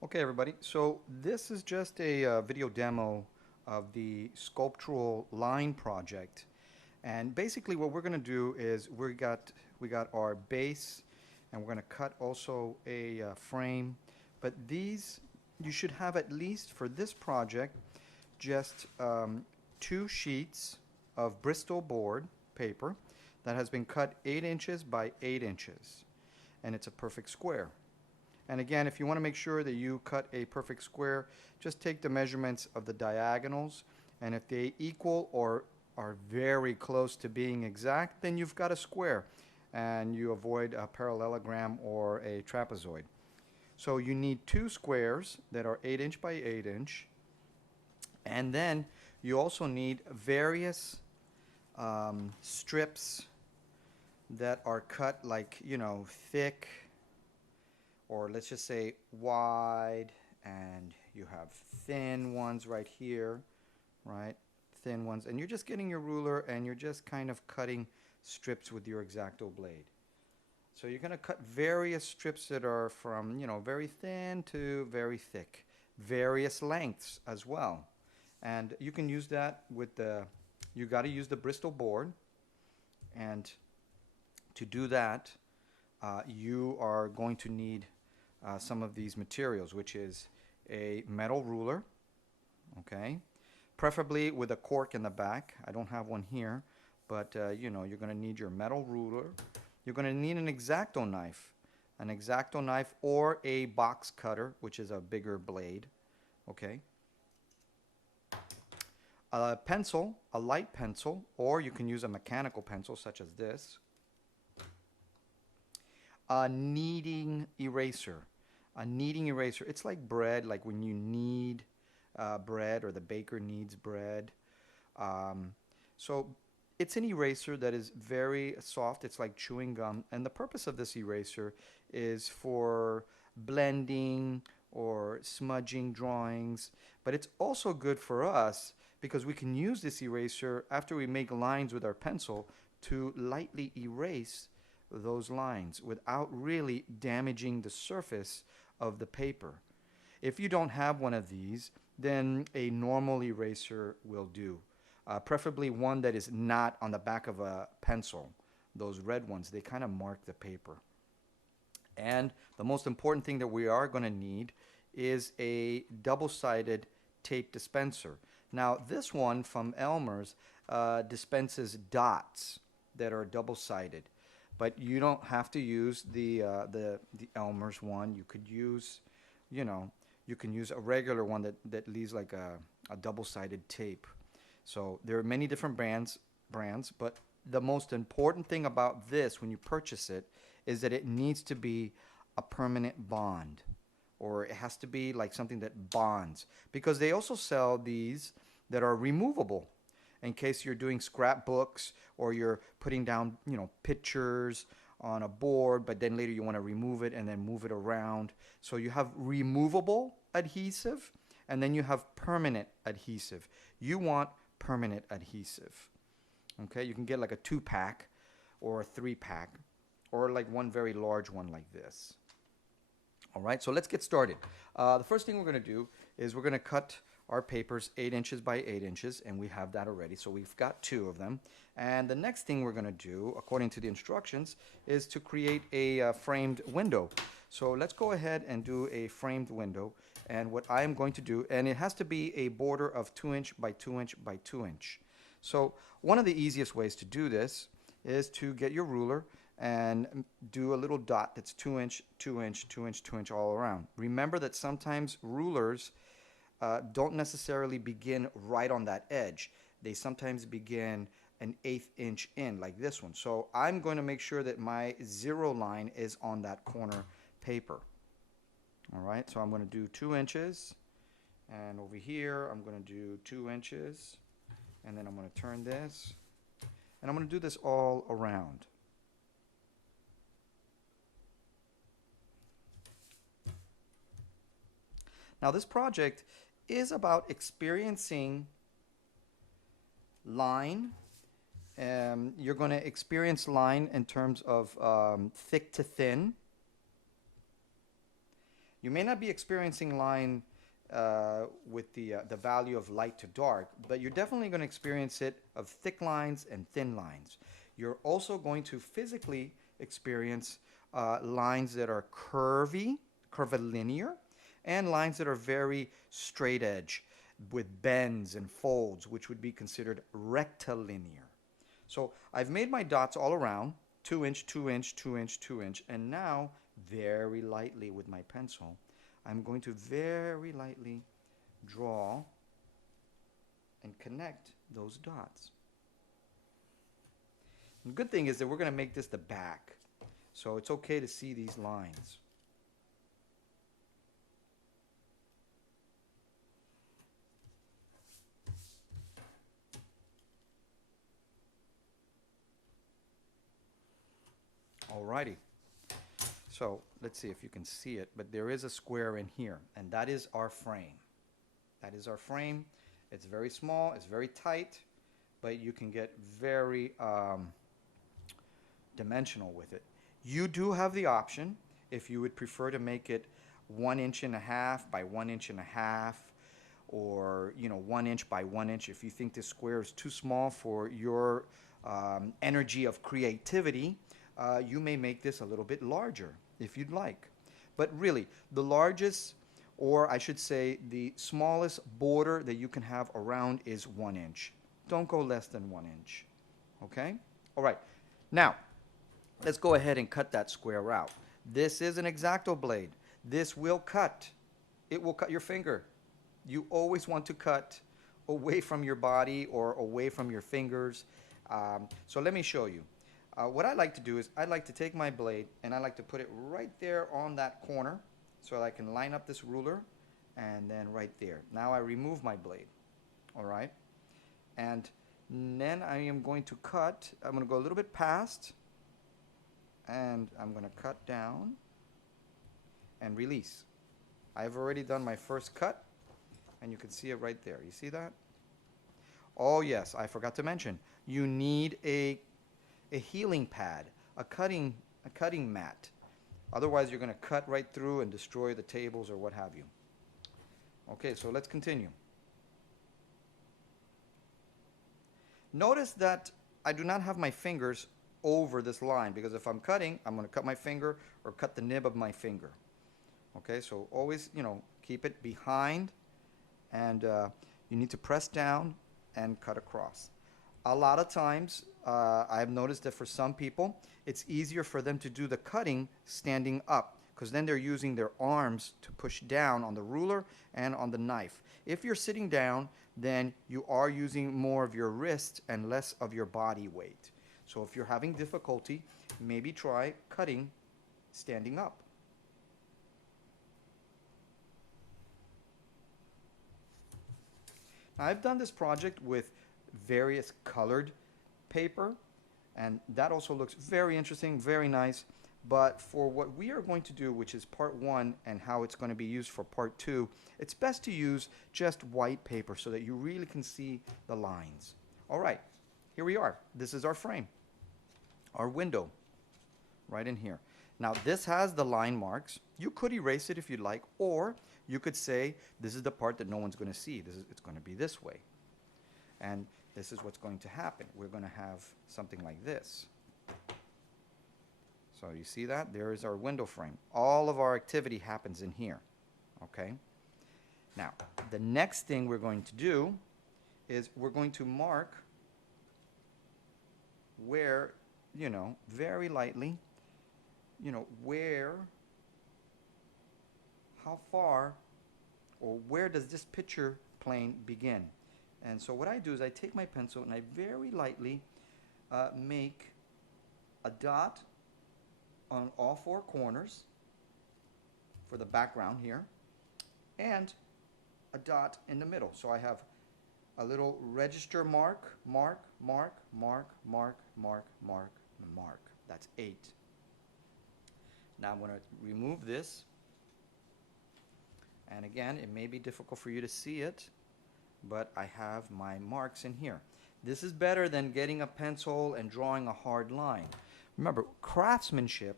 Okay, everybody. So this is just a video demo of the sculptural line project, and basically what we're going to do is we got our base, and we're going to cut also a frame. But these you should have at least for this project just 2 sheets of Bristol board paper that has been cut 8 inches by 8 inches, and it's a perfect square. And again, if you want to make sure that you cut a perfect square, just take the measurements of the diagonals, and if they equal or are very close to being exact, then you've got a square, and you avoid a parallelogram or a trapezoid. So you need 2 squares that are 8 inch by 8 inch, and then you also need various strips that are cut like, thick, or let's just say wide, and you have thin ones right here, right? Thin ones, and you're just getting your ruler and you're just kind of cutting strips with your X-Acto blade. So you're going to cut various strips that are from, very thin to very thick, various lengths as well. And you can use that with you got to use the Bristol board, and to do that, you are going to need some of these materials, which is a metal ruler, okay? Preferably with a cork in the back. I don't have one here, but you're going to need your metal ruler. You're going to need an X-Acto knife or a box cutter, which is a bigger blade, okay? A pencil, a light pencil, or you can use a mechanical pencil such as this. A kneading eraser. A kneading eraser. It's like bread, like when you knead bread, or the baker kneads bread. So it's an eraser that is very soft. It's like chewing gum. And the purpose of this eraser is for blending or smudging drawings. But it's also good for us because we can use this eraser after we make lines with our pencil to lightly erase those lines without really damaging the surface of the paper. If you don't have one of these, then a normal eraser will do. Preferably one that is not on the back of a pencil. Those red ones, they kind of mark the paper. And the most important thing that we are going to need is a double-sided tape dispenser. Now, this one from Elmer's dispenses dots that are double-sided. But you don't have to use the Elmer's one. You could use, you can use a regular one that leaves like a double-sided tape. So there are many different brands, but the most important thing about this when you purchase it is that it needs to be a permanent bond, or it has to be like something that bonds, because they also sell these that are removable in case you're doing scrapbooks or you're putting down, pictures on a board, but then later you want to remove it and then move it around. So you have removable adhesive, and then you have permanent adhesive. You want permanent adhesive. Okay, you can get like a 2-pack or a 3-pack, or like one very large one like this. All right, so let's get started. The first thing we're going to do is we're going to cut our papers 8 inches by 8 inches, and we have that already, so we've got 2 of them. And the next thing we're going to do, according to the instructions, is to create a framed window. So let's go ahead and do a framed window. And what I am going to do, and it has to be a border of 2 inch by 2 inch by 2 inch. So one of the easiest ways to do this is to get your ruler and do a little dot that's 2 inch, 2 inch, 2 inch, 2 inch all around. Remember that sometimes rulers don't necessarily begin right on that edge. They sometimes begin an 1/8 inch in, like this one. So I'm going to make sure that my 0 line is on that corner paper. All right, so I'm going to do 2 inches, and over here I'm going to do 2 inches, and then I'm going to turn this, and I'm going to do this all around. Now this project is about experiencing line. You're going to experience line in terms of thick to thin, You may not be experiencing line with the value of light to dark, but you're definitely going to experience it of thick lines and thin lines. You're also going to physically experience lines that are curvilinear, and lines that are very straight edge with bends and folds, which would be considered rectilinear. So I've made my dots all around, 2 inch, 2 inch, 2 inch, 2 inch, and now very lightly with my pencil, I'm going to very lightly draw and connect those dots. And the good thing is that we're going to make this the back, so it's okay to see these lines. Alrighty. So let's see if you can see it, but there is a square in here, and that is our frame. That is our frame. It's very small, it's very tight, but you can get very dimensional with it. You do have the option, if you would prefer to make it 1.5 inches by 1.5 inches, or 1 inch by 1 inch. If you think this square is too small for your energy of creativity, you may make this a little bit larger if you'd like. But really, the largest, or I should say the smallest border that you can have around is 1 inch. Don't go less than 1 inch. Okay? All right. Now, let's go ahead and cut that square out. This is an X-Acto blade. This will cut. It will cut your finger. You always want to cut away from your body or away from your fingers. So let me show you. What I like to do is I like to take my blade and I like to put it right there on that corner so that I can line up this ruler, and then right there. Now I remove my blade. All right? And then I am going to cut. I'm going to go a little bit past, and I'm going to cut down and release. I've already done my first cut, and you can see it right there. You see that? Oh yes, I forgot to mention, you need a healing pad, a cutting mat. Otherwise you're going to cut right through and destroy the tables or what have you. Okay, so let's continue. Notice that I do not have my fingers over this line, because if I'm cutting, I'm going to cut my finger or cut the nib of my finger. Okay, so always, keep it behind, and you need to press down and cut across. A lot of times, I've noticed that for some people, it's easier for them to do the cutting standing up, because then they're using their arms to push down on the ruler and on the knife. If you're sitting down, then you are using more of your wrist and less of your body weight. So if you're having difficulty, maybe try cutting standing up. Now, I've done this project with various colored paper, and that also looks very interesting, very nice. But for what we are going to do, which is part 1 and how it's going to be used for part 2, it's best to use just white paper so that you really can see the lines. All right, here we are. This is our frame, our window, right in here. Now this has the line marks. You could erase it if you'd like, or you could say this is the part that no one's going to see. It's going to be this way. And this is what's going to happen. We're going to have something like this. So you see that? There is our window frame. All of our activity happens in here. Okay? Now, the next thing we're going to do is we're going to mark where, very lightly, how far or where does this picture plane begin. And so what I do is I take my pencil and I very lightly make a dot on all 4 corners for the background here, and a dot in the middle. So I have a little register mark, mark, mark, mark, mark, mark, mark, mark. That's 8. Now I'm going to remove this, and again, it may be difficult for you to see it, but I have my marks in here. This is better than getting a pencil and drawing a hard line. Remember, craftsmanship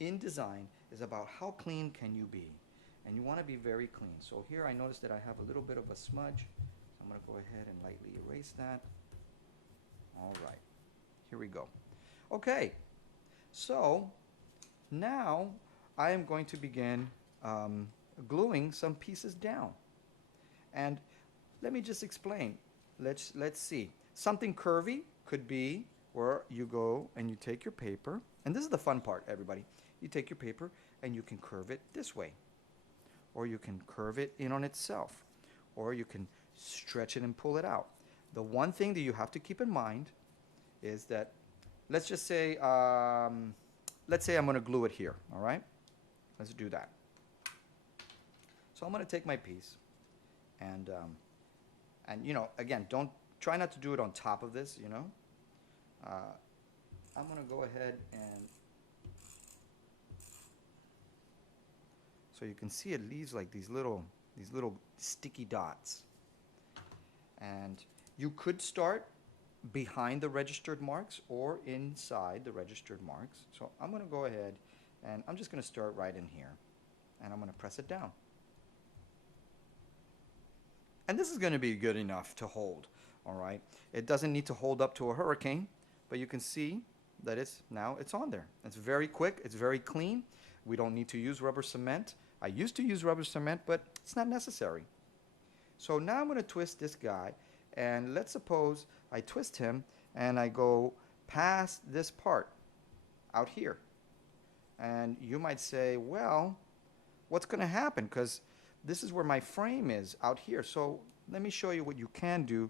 in design is about how clean can you be. And you want to be very clean. So here I notice that I have a little bit of a smudge. So I'm going to go ahead and lightly erase that. All right, here we go. Okay, so now I am going to begin gluing some pieces down. And let me just explain. Let's see. Something curvy could be where you go and you take your paper, and this is the fun part, everybody. You take your paper and you can curve it this way, or you can curve it in on itself, or you can stretch it and pull it out. The one thing that you have to keep in mind is that, let's just say, let's say I'm going to glue it here, all right? Let's do that. So I'm going to take my piece, and you know, again, try not to do it on top of this, you know. I'm going to go ahead and, so you can see it leaves like these little sticky dots. And you could start behind the registered marks or inside the registered marks. So I'm going to go ahead and I'm just going to start right in here, and I'm going to press it down. And this is going to be good enough to hold, all right? It doesn't need to hold up to a hurricane, but you can see that it's on there. It's very quick, it's very clean. We don't need to use rubber cement. I used to use rubber cement, but it's not necessary. So now I'm going to twist this guy, and let's suppose I twist him and I go past this part out here. And you might say, well, what's going to happen? Because this is where my frame is out here. So let me show you what you can do